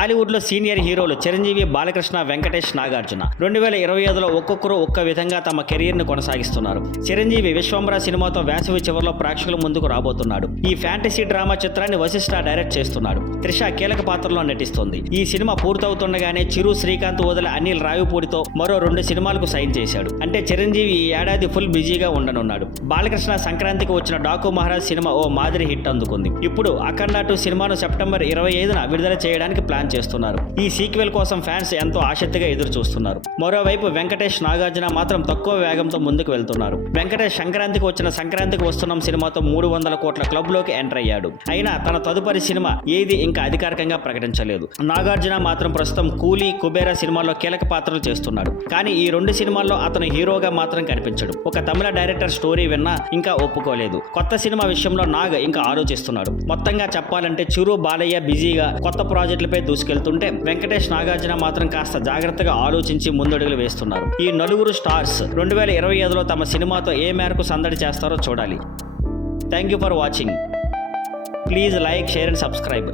టాలీవుడ్ లో సీనియర్ హీరోలు చిరంజీవి, బాలకృష్ణ, వెంకటేష్, నాగార్జున 2025లో ఒక్కొక్కరు ఒక్క విధంగా తమ కెరీర్ ని కొనసాగిస్తున్నారు. చిరంజీవి విశ్వంబర సినిమాతో వేసవి చివరిలో ప్రేక్షకుల ముందుకు రాబోతున్నాడు. ఈ ఫ్యాంటసీ డ్రామా చిత్రాన్ని వశిష్ఠ డైరెక్ట్ చేస్తున్నాడు. త్రిష కీలక పాత్రలో నటిస్తోంది. ఈ సినిమా పూర్తవుతుండగానే చిరు, శ్రీకాంత్ వదిలి అనిల్ రావిపూడితో మరో 2 సినిమాలకు సైన్ చేశాడు. అంటే చిరంజీవి ఈ ఏడాది ఫుల్ బిజీగా ఉండనున్నాడు. బాలకృష్ణ సంక్రాంతికి వచ్చిన డాకు మహారాజ్ సినిమా ఓ మాదిరి హిట్ అందుకుంది. ఇప్పుడు అఖండ 2 సినిమాను సెప్టెంబర్ 25న విడుదల చేయడానికి ప్లాన్ చేస్తున్నారు. ఈ సీక్వెల్ కోసం ఫ్యాన్స్ ఎంతో ఆసక్తిగా ఎదురు చూస్తున్నారు. మరోవైపు వెంకటేష్, నాగార్జున మాత్రం తక్కువ వేగంతో ముందుకు వెళ్తున్నారు. వెంకటేష్ సంక్రాంతికి వస్తున్నాం సినిమాతో 300 కోట్ల క్లబ్ లోకి ఎంటర్ అయ్యాడు. అయినా తన తదుపరి సినిమా ఏది ఇంకా అధికారికంగా ప్రకటించలేదు. నాగార్జున మాత్రం ప్రస్తుతం కూలీ, కుబేరా సినిమాల్లో కీలక పాత్రలు చేస్తున్నాడు. కానీ ఈ 2 సినిమాల్లో అతను హీరోగా మాత్రం కనిపించడు. ఒక తమిళ డైరెక్టర్ స్టోరీ విన్నా ఇంకా ఒప్పుకోలేదు. కొత్త సినిమా విషయంలో నాగ్ ఇంకా ఆలోచిస్తున్నాడు. మొత్తంగా చెప్పాలంటే చిరు, బాలయ్య బిజీగా కొత్త ప్రాజెక్టులపై దూసుకెళ్తుంటే వెంకటేష్, నాగార్జున మాత్రం కాస్త జాగ్రత్తగా ఆలోచించి ముందడుగులు వేస్తున్నారు. ఈ నలుగురు స్టార్స్ 2025లో తమ సినిమాతో ఏ మేరకు సందడి చేస్తారో చూడాలి. Thank you for watching. Please like, share and subscribe.